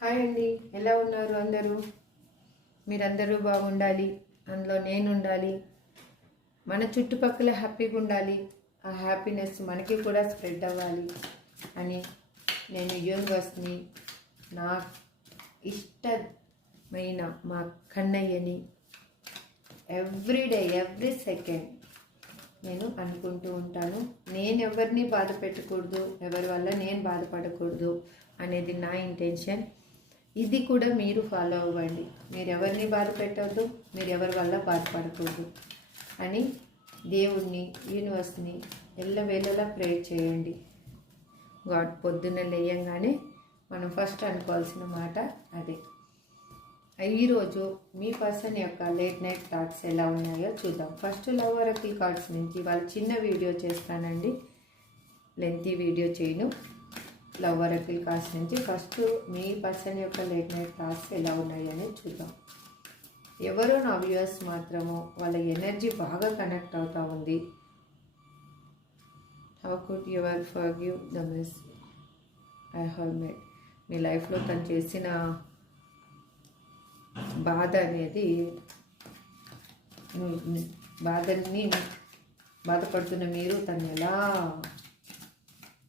Hi అండి, ఎలా ఉన్నారు అందరూ? మీరందరూ బాగుండాలి, అందులో నేను ఉండాలి, మన చుట్టుపక్కల హ్యాపీగా ఉండాలి, ఆ హ్యాపీనెస్ మనకి కూడా స్ప్రెడ్ అవ్వాలి అని నేను యూనివర్స్ని, నా ఇష్టమైన మా కన్నయ్యని ఎవ్రీడే ఎవ్రీ సెకండ్ నేను అనుకుంటూ ఉంటాను. నేను ఎవరిని బాధ పెట్టకూడదు, ఎవరి వల్ల నేను బాధపడకూడదు అనేది నా ఇంటెన్షన్. ఇది కూడా మీరు ఫాలో అవ్వండి. మీరు ఎవరిని బాధ పెట్టవద్దు, మీరు ఎవరి వల్ల బాధపడకూడదు అని దేవుణ్ణి, యూనివర్స్ని ఎల్లవేళలా ప్రేయర్ చేయండి. గాడ్ పొద్దున్న లేయంగానే మనం ఫస్ట్ అనుకోవాల్సిన మాట అదే. ఈరోజు మీ పర్సన్ యొక్క లేట్ నైట్ థాట్స్ ఎలా ఉన్నాయో చూద్దాం. ఫస్ట్ లవ్ ఒరాకిల్ కార్డ్స్ నుంచి వాళ్ళ చిన్న వీడియో చేస్తానండి, లెంతీ వీడియో చేయను. లవ్ ఒరాకిల్ కార్డ్స్ నుంచి ఫస్ట్ మీ పర్సన్ యొక్క లేట్ నైట్ థాట్స్ ఎలా ఉన్నాయి అనేది చూద్దాం. ఎవరో నా వ్యూయర్స్ మాత్రము వాళ్ళ ఎనర్జీ బాగా కనెక్ట్ అవుతూ ఉంది. How could your forgive the miss I have made. మీ లైఫ్లో తను చేసిన బాధ అనేది, బాధని బాధపడుతున్న మీరు తను ఎలా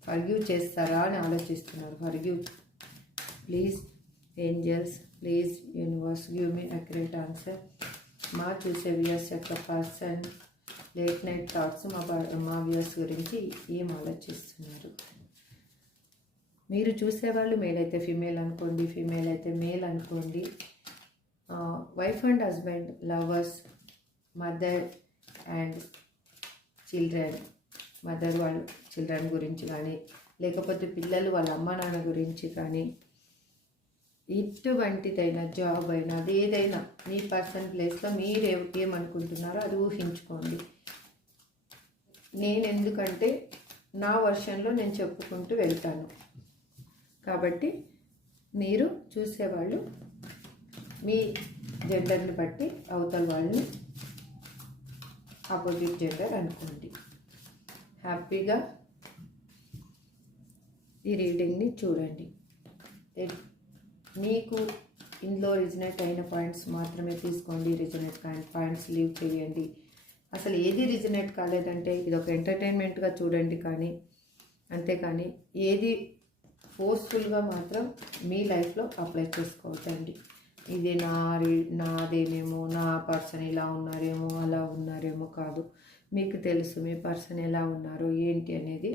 ఫర్గివ్ చేస్తారా అని ఆలోచిస్తున్నారు. Forgive please angels, please universe give me accurate answer. మా చూసే వ్యూయర్స్ యొక్క పర్సన్ లేట్ నైట్ థాట్స్ మా వ్యూయర్స్ గురించి ఏం ఆలోచిస్తున్నారు. మీరు చూసేవాళ్ళు మేల్ అయితే ఫీమేల్ అనుకోండి, ఫీమేల్ అయితే మేల్ అనుకోండి. Wife and husband, lovers, mother and children, mother వాళ్ళ చిల్డ్రన్ గురించి కానీ, లేకపోతే పిల్లలు వాళ్ళ అమ్మ నాన్న గురించి కానీ, ఇటువంటిదైనా జాబ్ అయినా అది ఏదైనా మీ పర్సన్ ప్లేస్లో మీరు ఏమనుకుంటున్నారో అది ఊహించుకోండి. నేను ఎందుకంటే నా వర్షన్లో నేను చెప్పుకుంటూ వెళ్తాను కాబట్టి మీరు చూసేవాళ్ళు మీ జెండర్ని బట్టి అవతల వాళ్ళని ఆపోజిట్ జెండర్ అనుకోండి. హ్యాపీగా ఈ రీడింగ్ని చూడండి. మీకు ఇందులో రిజనేట్ అయిన పాయింట్స్ మాత్రమే తీసుకోండి, రిజనేట్ పాయింట్స్ లీవ్ చేయండి. అసలు ఏది రిజనేట్ కాలేదంటే ఇది ఒక ఎంటర్టైన్మెంట్గా చూడండి, కానీ అంతేకాని ఏది ఫోర్స్ఫుల్గా మాత్రం మీ లైఫ్లో అప్లై చేసుకోవద్దండి. ఇది నాదేనేమో, నా పర్సన్ ఇలా ఉన్నారేమో, అలా ఉన్నారేమో కాదు. మీకు తెలుసు మీ పర్సన్ ఎలా ఉన్నారు ఏంటి అనేది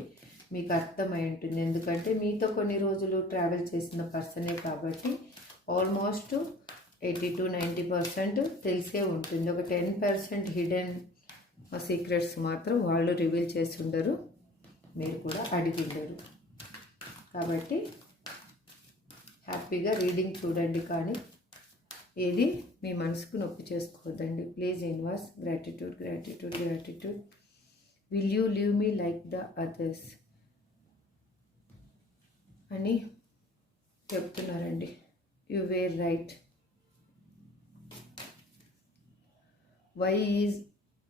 మీకు అర్థమై ఉంటుంది. ఎందుకంటే మీతో కొన్ని రోజులు ట్రావెల్ చేసిన పర్సనే కాబట్టి ఆల్మోస్ట్ 80-90% తెలిసే ఉంటుంది. ఒక 10% హిడెన్ సీక్రెట్స్ మాత్రం వాళ్ళు రివీల్ చేసి ఉండరు, మీరు కూడా అడిగిండరు. కాబట్టి హ్యాపీగా రీడింగ్ చూడండి, కానీ ఏది మీ మనసుకు నొప్పి చేసుకోవద్దండి. Please universe, gratitude gratitude gratitude. Will you leave me like the others అని చెప్తున్నారండి. You were right. Why is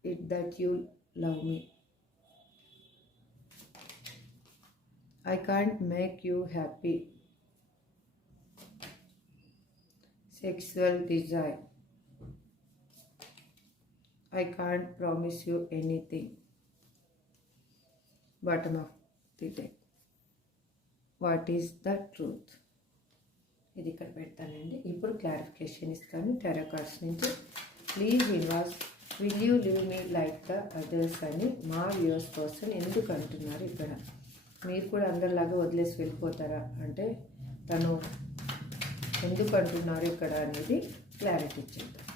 it that you love me? I can't make you happy. Sexual desire. I can't promise you anything. Bottom of the deck. What is the truth? ఇది ఇక్కడ పెడతానండి. ఇప్పుడు clarification ఇస్తాను tarot cards నుంచి. Please universe, will you live me like the others అని మా viewers person ఎందుకు అంటున్నారు? ఇక్కడ మీరు కూడా అందరిలాగా వదిలేసి వెళ్ళిపోతారా అంటే తను ఎందుకు అంటున్నారు ఇక్కడ అనేది క్లారిటీ ఇచ్చేద్దాం.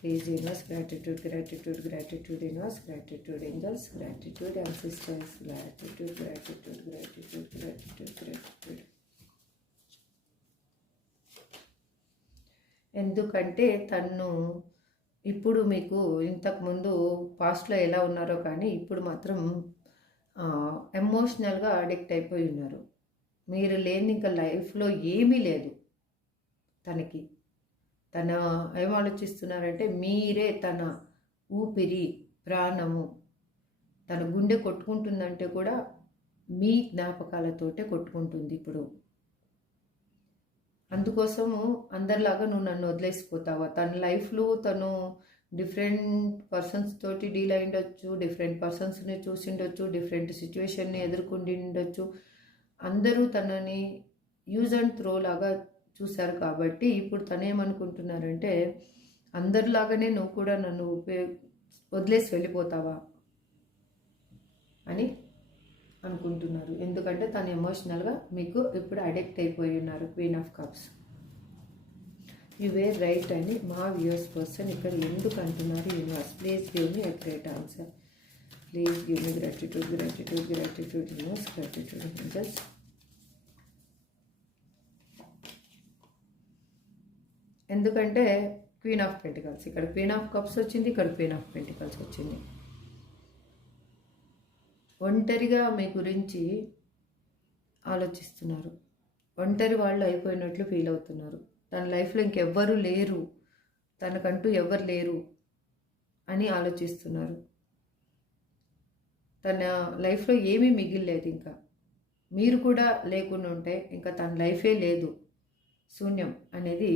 Please universe, gratitude gratitude gratitude universe, gratitude angels, gratitude ancestors, gratitude gratitude gratitude gratitude gratitude. ఎందుకంటే తను ఇప్పుడు మీకు ఇంతకుముందు పాస్ట్లో ఎలా ఉన్నారో కానీ ఇప్పుడు మాత్రం ఎమోషనల్గా అడిక్ట్ అయిపోయి ఉన్నారు. మీరు లేని ఇంకా లైఫ్లో ఏమీ లేదు తనకి. తన ఏం ఆలోచిస్తున్నారంటే మీరే తన ఊపిరి, ప్రాణము. తన గుండె కొట్టుకుంటుందంటే కూడా మీ జ్ఞాపకాలతోటే కొట్టుకుంటుంది ఇప్పుడు. అందుకోసము అందరిలాగా నువ్వు నన్ను వదిలేసిపోతావా? తన లైఫ్లో తను డిఫరెంట్ పర్సన్స్ తోటి డీల్ అయి ఉండొచ్చు, డిఫరెంట్ పర్సన్స్ని చూసి ఉండొచ్చు, డిఫరెంట్ సిచ్యువేషన్ని ఎదుర్కొని ఉండొచ్చు. అందరూ తనని యూజ్ అండ్ త్రో లాగా చూశారు కాబట్టి ఇప్పుడు తనేమనుకుంటున్నారంటే అందరిలాగానే నువ్వు కూడా నన్ను వదిలేసి వెళ్ళిపోతావా అని అనుకుంటున్నారు. ఎందుకంటే తను ఎమోషనల్గా మీకు ఇప్పుడు అడిక్ట్ అయిపోయి ఉన్నారు. Queen of cups. You were right అని మా వ్యూయర్స్ పర్సన్ ఇక్కడ ఎందుకు అంటున్నారు? Universe please give me a great answer. Please give me gratitude gratitude gratitude universe gratitude angels. ఎందుకంటే క్వీన్ ఆఫ్ పెంటికల్స్, ఇక్కడ క్వీన్ ఆఫ్ కప్స్ వచ్చింది, ఇక్కడ క్వీన్ ఆఫ్ పెంటికల్స్ వచ్చింది. ఒంటరిగా మీ గురించి ఆలోచిస్తున్నారు. ఒంటరి వాళ్ళు అయిపోయినట్లు ఫీల్ అవుతున్నారు. తన లైఫ్లో ఇంకెవ్వరూ లేరు, తనకంటూ ఎవరు లేరు అని ఆలోచిస్తున్నారు. తన లైఫ్లో ఏమీ మిగిలిలేదు. ఇంకా మీరు కూడా లేకుండా ఉంటే ఇంకా తన లైఫే లేదు, శూన్యం అనేది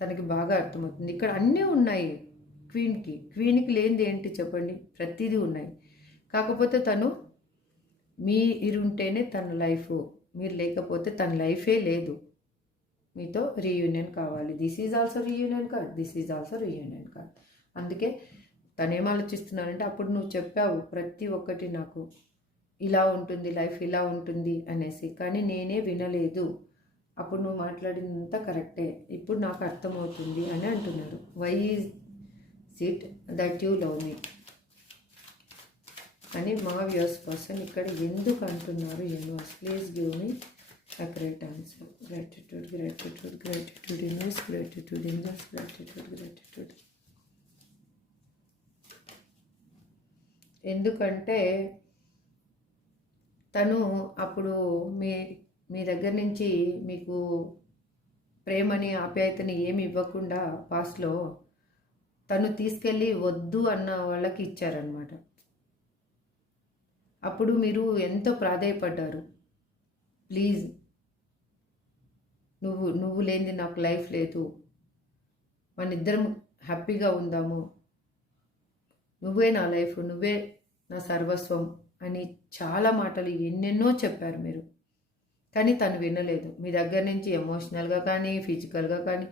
తనకి బాగా అర్థమవుతుంది. ఇక్కడ అన్నీ ఉన్నాయి. క్వీన్కి లేనిది ఏంటి చెప్పండి? ప్రతిదీ ఉన్నాయి. కాకపోతే తను మీరుంటేనే తన లైఫ్, మీరు లేకపోతే తన లైఫే లేదు. మీతో రీయూనియన్ కావాలి. This is also reunion card, this is also reunion card. అందుకే తను ఏం ఆలోచిస్తున్నారంటే అప్పుడు నువ్వు చెప్పావు ప్రతి ఒక్కటి నాకు ఇలా ఉంటుంది, లైఫ్ ఇలా ఉంటుంది అనేసి, కానీ నేనే వినలేదు. అప్పుడు నువ్వు మాట్లాడినంత కరెక్టే, ఇప్పుడు నాకు అర్థమవుతుంది అని అంటున్నారు. Why is it that you love me అని మా వ్యూయర్స్ పర్సన్ ఇక్కడ ఎందుకు అంటున్నారు? Universe please give me a great answer. Gratitude, gratitude, gratitude, inverse, gratitude, inverse, gratitude, gratitude. ఎందుకంటే తను అప్పుడు మీ దగ్గర నుంచి మీకు ప్రేమని ఆప్యాయతని ఏమి ఇవ్వకుండా పాస్ట్లో తను తీసుకెళ్ళి వద్దు అన్న వాళ్ళకి ఇచ్చారనమాట. అప్పుడు మీరు ఎంతో ప్రాధేయపడ్డారు. ప్లీజ్ నువ్వు లేనిది నాకు లైఫ్ లేదు, మన ఇద్దరం హ్యాపీగా ఉందాము, నువ్వే నా లైఫ్, నువ్వే నా సర్వస్వం అని చాలా మాటలు ఎన్నెన్నో చెప్పారు మీరు. కానీ తను వినలేదు. మీ దగ్గర నుంచి ఎమోషనల్గా కానీ ఫిజికల్గా కానీ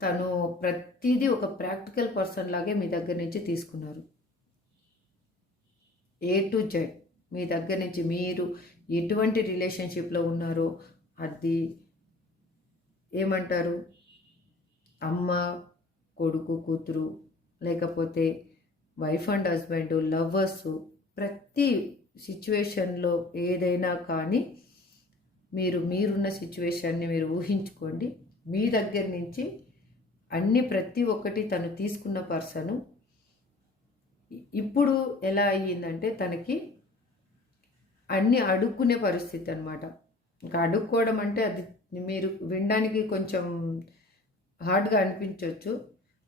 తను ప్రతిదీ ఒక ప్రాక్టికల్ పర్సన్ లాగే మీ దగ్గర నుంచి తీసుకున్నారు. A to Z మీ దగ్గర నుంచి మీరు ఎటువంటి రిలేషన్షిప్లో ఉన్నారో అది ఏమంటారు, అమ్మ కొడుకు కూతురు, లేకపోతే వైఫ్ అండ్ హస్బెండ్, లవర్స్, ప్రతి సిచ్యువేషన్లో ఏదైనా కానీ మీరున్న సిచ్యువేషన్ని మీరు ఊహించుకోండి. మీ దగ్గర నుంచి ప్రతి ఒక్కటి తను తీసుకున్న పర్సను ఇప్పుడు ఎలా అయ్యిందంటే తనకి అన్నీ అడుక్కునే పరిస్థితి అనమాట. ఇంకా అడుక్కోవడం అంటే అది మీరు వినడానికి కొంచెం హార్డ్గా అనిపించవచ్చు.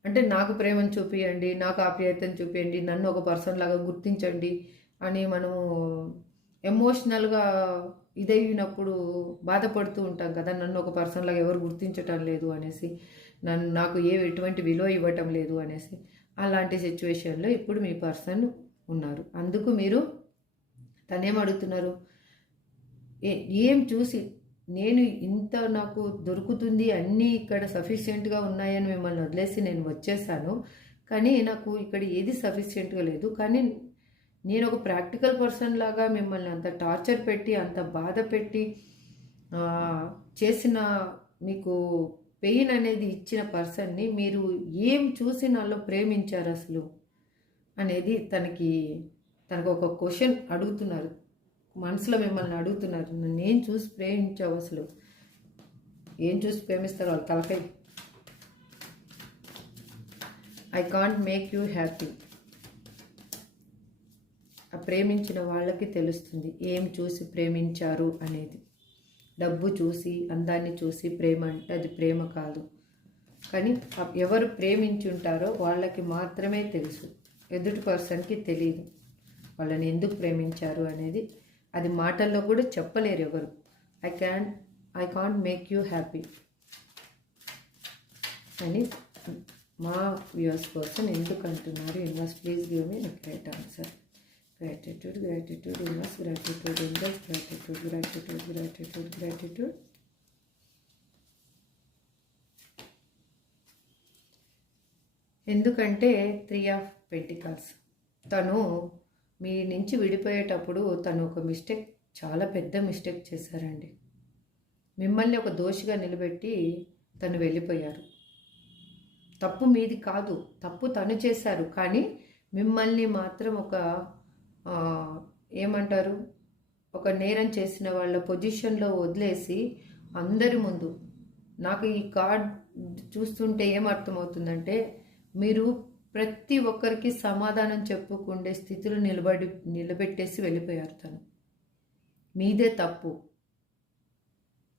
అంటే నాకు ప్రేమను చూపించండి, నాకు ఆప్యాయతను చూపించండి, నన్ను ఒక పర్సన్ లాగా గుర్తించండి అని మనము ఎమోషనల్గా ఇదైనప్పుడు బాధపడుతూ ఉంటాం కదా, నన్ను ఒక పర్సన్ లాగా ఎవరు గుర్తించటం లేదు అనేసి, నాకు ఎటువంటి విలువ ఇవ్వటం లేదు అనేసి. అలాంటి సిచ్యువేషన్లో ఇప్పుడు మీ పర్సన్ ఉన్నారు. అందుకు మీరు తనేం అడుగుతున్నారు, ఏం చూసి నేను ఇంత నాకు దొరుకుతుంది, అన్నీ ఇక్కడ సఫిషియెంట్గా ఉన్నాయని మిమ్మల్ని వదిలేసి నేను వచ్చేసాను, కానీ నాకు ఇక్కడ ఏది సఫిషియెంట్గా లేదు, కానీ నేను ఒక ప్రాక్టికల్ పర్సన్ లాగా మిమ్మల్ని అంత టార్చర్ పెట్టి అంత బాధ పెట్టి చేసిన మీకు పెయిన్ అనేది ఇచ్చిన పర్సన్ని మీరు ఏం చూసి నాలో ప్రేమించారు అసలు అనేది తనకు ఒక క్వశ్చన్ అడుగుతున్నారు. మనసులో మిమ్మల్ని అడుగుతున్నారు, నన్ను ఏం చూసి ప్రేమించావు అసలు, ఏం చూసి ప్రేమిస్తారు వాళ్ళు తలకాయ. I can't make you happy. ఆ ప్రేమించిన వాళ్ళకి తెలుస్తుంది ఏం చూసి ప్రేమించారు అనేది. డబ్బు చూసి అందాన్ని చూసి ప్రేమ అంటే అది ప్రేమ కాదు. కానీ ఎవరు ప్రేమించుంటారో వాళ్ళకి మాత్రమే తెలుసు, ఎదుటి పర్సన్కి తెలియదు వాళ్ళని ఎందుకు ప్రేమించారు అనేది. అది మాటల్లో కూడా చెప్పలేరు ఎవరు. I can't make you happy. అని మా వ్యూస్ కోసం ఎందుకు అంటున్నారు? Universe please give me right answer. Gratitude, gratitude, universe gratitude, universe gratitude, gratitude, gratitude, gratitude. ఎందుకంటే 3 ఆఫ్ పెంటికల్స్. తను మీ నుంచి విడిపోయేటప్పుడు తను ఒక మిస్టేక్, చాలా పెద్ద మిస్టేక్ చేశారండి. మిమ్మల్ని ఒక దోషిగా నిలబెట్టి తను వెళ్ళిపోయారు. తప్పు మీది కాదు, తప్పు తను చేశారు. కానీ మిమ్మల్ని మాత్రం ఒక ఏమంటారు, ఒక నేరం చేసిన వాళ్ళ పొజిషన్లో వదిలేసి అందరి ముందు, నాకు ఈ కార్డ్ చూస్తుంటే ఏమర్థమవుతుందంటే మీరు ప్రతి ఒక్కరికి సమాధానం చెప్పుకుండే స్థితిలో నిలబెట్టేసి వెళ్ళిపోయారు. తను మీదే తప్పు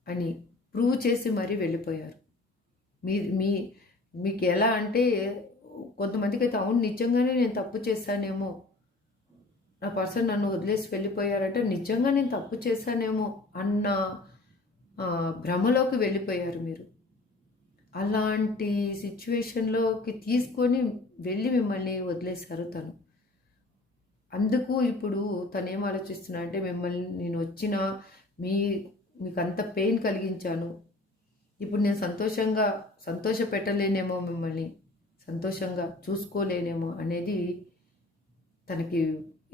అని ప్రూవ్ చేసి మరీ వెళ్ళిపోయారు. మీకు ఎలా అంటే కొంతమందికి అయితే అవును నిజంగానే నేను తప్పు చేశానేమో, నా పర్సన్ నన్ను వదిలేసి వెళ్ళిపోయారంటే నిజంగా నేను తప్పు చేశానేమో అన్న భ్రమలోకి వెళ్ళిపోయారు మీరు. అలాంటి సిచ్యువేషన్లోకి తీసుకొని వెళ్ళి మిమ్మల్ని వదిలేశారు తను. అందుకు ఇప్పుడు తను ఏం ఆలోచిస్తున్నా అంటే మిమ్మల్ని నేను వచ్చిన మీకు అంత పెయిన్ కలిగించాను, ఇప్పుడు నేను సంతోష పెట్టలేనేమో, మిమ్మల్ని సంతోషంగా చూసుకోలేనేమో అనేది తనకి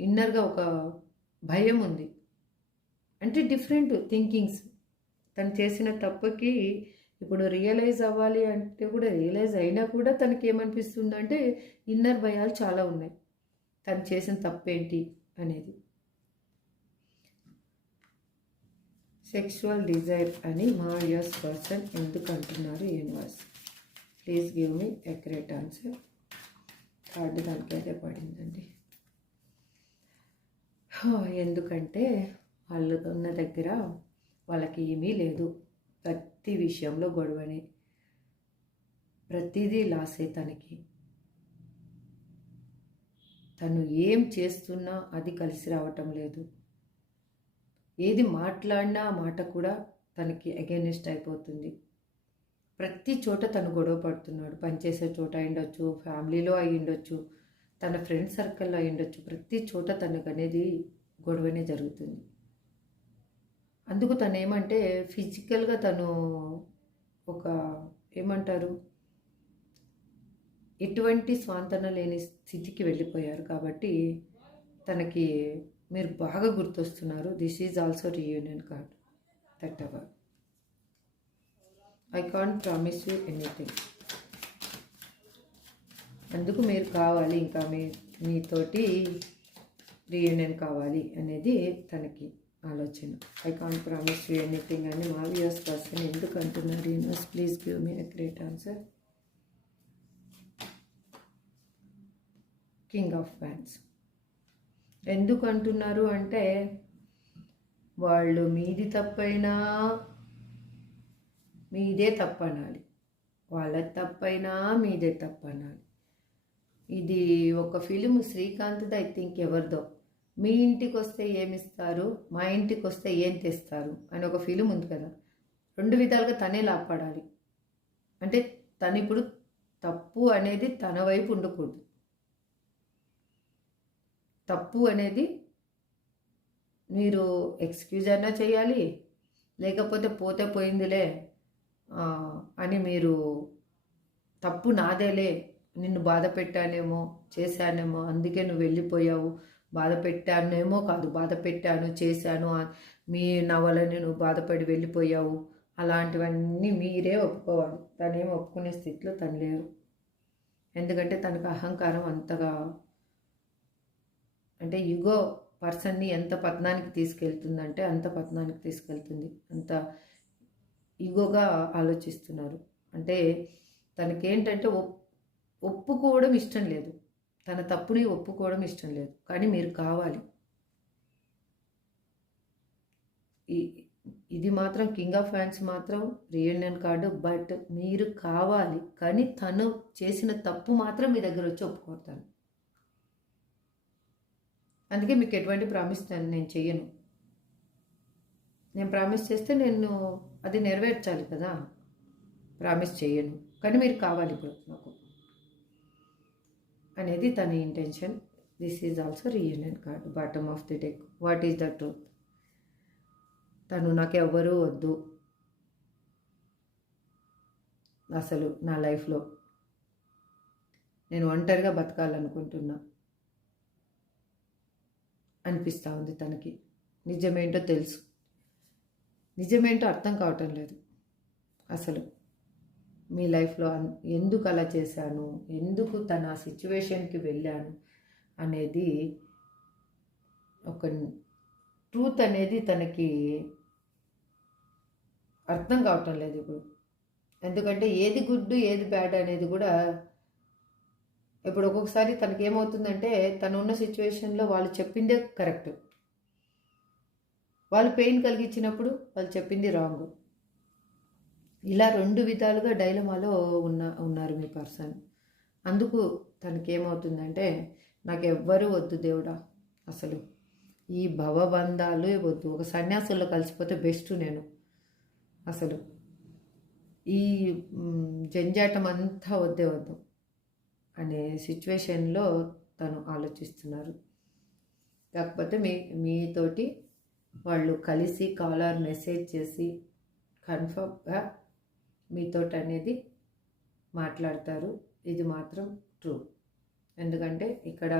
ఇన్నర్గా ఒక భయం ఉంది. అంటే డిఫరెంట్ థింకింగ్స్. తను చేసిన తప్పుకి ఇప్పుడు రియలైజ్ అవ్వాలి అంటే కూడా రియలైజ్ అయినా కూడా తనకి ఏమనిపిస్తుందంటే ఇన్నర్ భయాలు చాలా ఉన్నాయి, తను చేసిన తప్పేంటి అనేది. సెక్షువల్ డిజైర్ అని మా యూస్ పర్సన్ ఎందుకు అంటున్నారు? Universe please give me accurate answer. Card దానికైతే పడిందండి. ఎందుకంటే వాళ్ళు ఉన్న దగ్గర వాళ్ళకి ఏమీ లేదు, ప్రతి విషయంలో గొడవనే, ప్రతిదీ లాసే తనకి. తను ఏం చేస్తున్నా అది కలిసి రావటం లేదు. ఏది మాట్లాడినా ఆ మాట కూడా తనకి అగైనెస్ట్ అయిపోతుంది. ప్రతి చోట తను గొడవ పడుతున్నాడు. పనిచేసే చోట అయ్యుండొచ్చు, ఫ్యామిలీలో అయ్యుండొచ్చు, తన ఫ్రెండ్ సర్కిల్లో అయ్యుండొచ్చు, ప్రతి చోట తనకు అనేది గొడవనే జరుగుతుంది. అందుకు తను ఏమంటే ఫిజికల్గా తను ఒక ఏమంటారు ఎటువంటి స్వాంతన లేని స్థితికి వెళ్ళిపోయారు. కాబట్టి తనకి మీరు బాగా గుర్తొస్తున్నారు. This is also reunion card. That hour I can't promise you anything. అందుకు మీరు కావాలి, ఇంకా మీతోటి రీయూనియన్ కావాలి అనేది తనకి ఆలోచన. I can't promise you anything అని మా వ్యూస్ పర్సన్ ఎందుకు అంటున్నారు? Universe please give me a great answer. King of wands. ఎందుకు అంటున్నారు అంటే వాళ్ళు మీది తప్పైనా మీదే తప్పనాలి, వాళ్ళది తప్పైనా మీదే తప్పనాలి. ఇది ఒక ఫిలిం శ్రీకాంత్ది, ఐ థింక్ ఎవరిదో, మీ ఇంటికి వస్తే ఏమిస్తారు, మా ఇంటికి వస్తే ఏం తెస్తారు అని ఒక ఫిలిం ఉంది కదా. 2 విధాలుగా తనే లాభపడాలి. అంటే తను ఇప్పుడు తప్పు అనేది తన వైపు ఉండకూడదు. తప్పు అనేది మీరు ఎక్స్క్యూజ్ అయినా చేయాలి, లేకపోతే పోతే పోయిందిలే అని మీరు తప్పు నాదేలే, నిన్ను బాధ పెట్టానేమో, చేశానేమో, అందుకే నువ్వు వెళ్ళిపోయావు, బాధ పెట్టానేమో కాదు, బాధ పెట్టాను, చేశాను, నా వల్ల నేను బాధపడి వెళ్ళిపోయావు, అలాంటివన్నీ మీరే ఒప్పుకోవాలి. తనేం ఒప్పుకునే స్థితిలో తను లేరు. ఎందుకంటే తనకు అహంకారం అంతగా, అంటే యుగో పర్సన్ని ఎంత పతనానికి తీసుకెళ్తుందంటే అంత పతనానికి తీసుకెళ్తుంది. అంత ఈగోగా ఆలోచిస్తున్నారు. అంటే తనకేంటంటే ఒప్పుకోవడం ఇష్టం లేదు, తన తప్పుని ఒప్పుకోవడం ఇష్టం లేదు. కానీ మీరు కావాలి. ఇది మాత్రం కింగ్ ఆఫ్ హ్యాండ్స్ మాత్రం రీయూనియన్ కార్డు. బట్ మీరు కావాలి, కానీ తను చేసిన తప్పు మాత్రం మీ దగ్గర వచ్చి ఒప్పుకోతాను. అందుకే మీకు ఎటువంటి ప్రామిస్ నేను చెయ్యను. నేను ప్రామిస్ చేస్తే నేను అది నెరవేర్చాలి కదా, ప్రామిస్ చేయను. కానీ మీరు కావాలి ఇప్పుడు నాకు అనేది తన intention. This is also reunion card, bottom of the deck. What is the truth? తను నాకు ఎవ్వరూ వద్దు అసలు నా లైఫ్లో, నేను ఒంటరిగా బతకాలనుకుంటున్నా అనిపిస్తూ ఉంది తనకి. నిజమేంటో తెలుసు, నిజమేంటో అర్థం కావటం లేదు అసలు. మీ లైఫ్లో ఎందుకు అలా చేశాను, ఎందుకు తన సిచ్యువేషన్కి వెళ్ళాను అనేది ఒక ట్రూత్ అనేది తనకి అర్థం కావటం లేదు ఇప్పుడు. ఎందుకంటే ఏది గుడ్ ఏది బ్యాడ్ అనేది కూడా ఇప్పుడు ఒక్కొక్కసారి తనకి ఏమవుతుందంటే, తను ఉన్న సిచ్యువేషన్లో వాళ్ళు చెప్పిందే కరెక్ట్, వాళ్ళు పెయిన్ కలిగించినప్పుడు వాళ్ళు చెప్పింది రాంగ్. ఇలా రెండు విధాలుగా డైలమాలో ఉన్నారు మీ పర్సన్. అందుకు తనకి ఏమవుతుందంటే, నాకు ఎవ్వరూ వద్దు దేవుడా, అసలు ఈ భవబంధాలు వద్దు, ఒక సన్యాసుల్లో కలిసిపోతే బెస్ట్ నేను, అసలు ఈ జంజాటం అంతా వద్దే వద్దు అనే సిచ్యువేషన్లో తను ఆలోచిస్తున్నారు. కాకపోతే మీతోటి వాళ్ళు కలిసి కాలర్ మెసేజ్ చేసి కన్ఫర్మ్గా మీతోటి అనేది మాట్లాడతారు. ఇది మాత్రం ట్రూ. ఎందుకంటే ఇక్కడ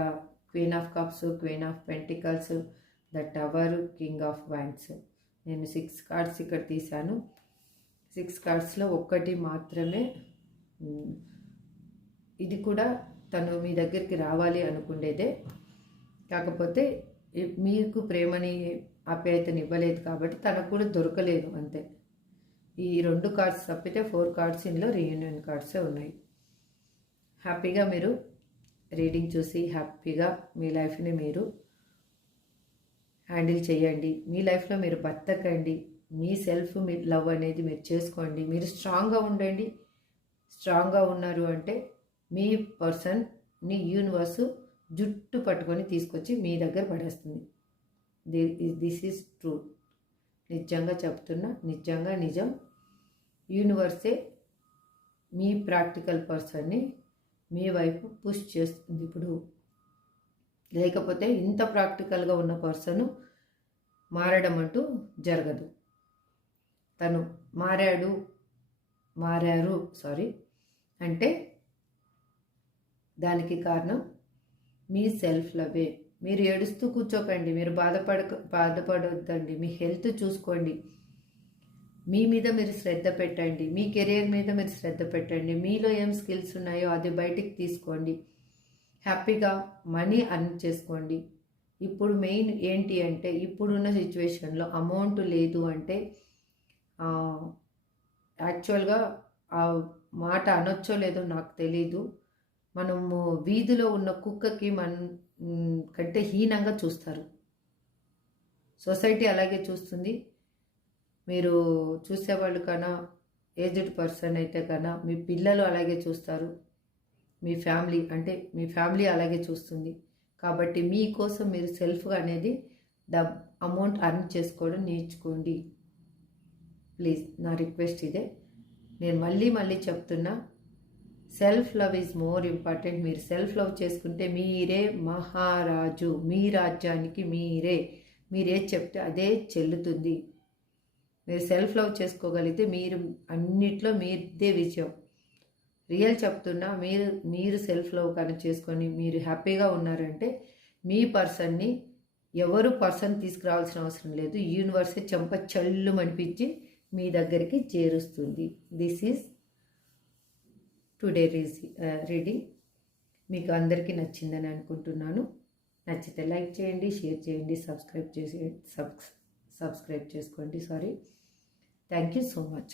queen of cups, queen of pentacles, the tower, king of wines. నేను 6 కార్డ్స్ ఇక్కడ తీశాను. 6 కార్డ్స్లో ఒక్కటి మాత్రమే. ఇది కూడా తను మీ దగ్గరికి రావాలి అనుకునేదే, కాకపోతే మీకు ప్రేమని ఆప్యాయతని ఇవ్వలేదు కాబట్టి తనకు కూడా దొరకలేదు అంతే. ఈ 2 కార్డ్స్ తప్పితే 4 కార్డ్స్ ఇందులో రీయూనియన్ కార్డ్సే ఉన్నాయి. హ్యాపీగా మీరు రీడింగ్ చూసి హ్యాపీగా మీ లైఫ్ని మీరు హ్యాండిల్ చేయండి. మీ లైఫ్లో మీరు బతకండి. మీ సెల్ఫ్ మీ లవ్ అనేది మీరు చేసుకోండి. మీరు స్ట్రాంగ్గా ఉండండి. స్ట్రాంగ్గా ఉన్నారు అంటే మీ పర్సన్ని యూనివర్సు జుట్టు పట్టుకొని తీసుకొచ్చి మీ దగ్గర పడేస్తుంది. This is true. నిజంగా చెప్తున్నా, నిజంగా నిజం. యూనివర్సే మీ ప్రాక్టికల్ పర్సన్ని మీ వైపు పుష్ చేస్తుంది ఇప్పుడు. లేకపోతే ఇంత ప్రాక్టికల్గా ఉన్న పర్సన్ మారడం అంటూ జరగదు. తను మారారు అంటే దానికి కారణం మీ సెల్ఫ్ లవే. మీరు ఏడుస్తూ కూర్చోకండి, మీరు బాధపడొద్దండి. మీ హెల్త్ చూసుకోండి, మీ మీద మీరు శ్రద్ధ పెట్టండి, మీ కెరీర్ మీద మీరు శ్రద్ధ పెట్టండి. మీలో ఏం స్కిల్స్ ఉన్నాయో అది బయటికి తీసుకోండి. హ్యాపీగా మనీ అర్న్ చేసుకోండి. ఇప్పుడు మెయిన్ ఏంటి అంటే, ఇప్పుడున్న సిచ్యువేషన్లో అమౌంట్ లేదు అంటే యాక్చువల్గా ఆ మాట అనొచ్చో లేదో నాకు తెలీదు. మనము వీధిలో ఉన్న కుక్కకి కంటే హీనంగా చూస్తారు. సొసైటీ అలాగే చూస్తుంది. మీరు చూసేవాళ్ళు కన్నా, ఏజ్డ్ పర్సన్ అయితే కన్నా మీ పిల్లలు అలాగే చూస్తారు. మీ ఫ్యామిలీ అలాగే చూస్తుంది. కాబట్టి మీకోసం మీరు సెల్ఫ్గా అనేది అమౌంట్ అర్న్ చేసుకోవడం నేర్చుకోండి ప్లీజ్. నా రిక్వెస్ట్ ఇదే. నేను మళ్ళీ చెప్తున్నా, self love is more important. మీరు సెల్ఫ్ లవ్ చేసుకుంటే మీరే మహారాజు. మీ రాజ్యానికి మీరే చెప్తే అదే చెల్లుతుంది. మీరు సెల్ఫ్ లవ్ చేసుకోగలిగితే మీరు అన్నిట్లో మీదే విజయం. రియల్ చెప్తున్నా, మీరు సెల్ఫ్ లవ్ కానీ చేసుకొని మీరు హ్యాపీగా ఉన్నారంటే మీ పర్సన్ని ఎవరు తీసుకురావాల్సిన అవసరం లేదు. యూనివర్సే చెంప చల్లు అనిపించి మీ దగ్గరికి చేరుస్తుంది. This is today reading. మీకు అందరికీ నచ్చిందని అనుకుంటున్నాను. నచ్చితే లైక్ చేయండి, షేర్ చేయండి, సబ్స్క్రైబ్ చేసుకోండి. Thank you so much.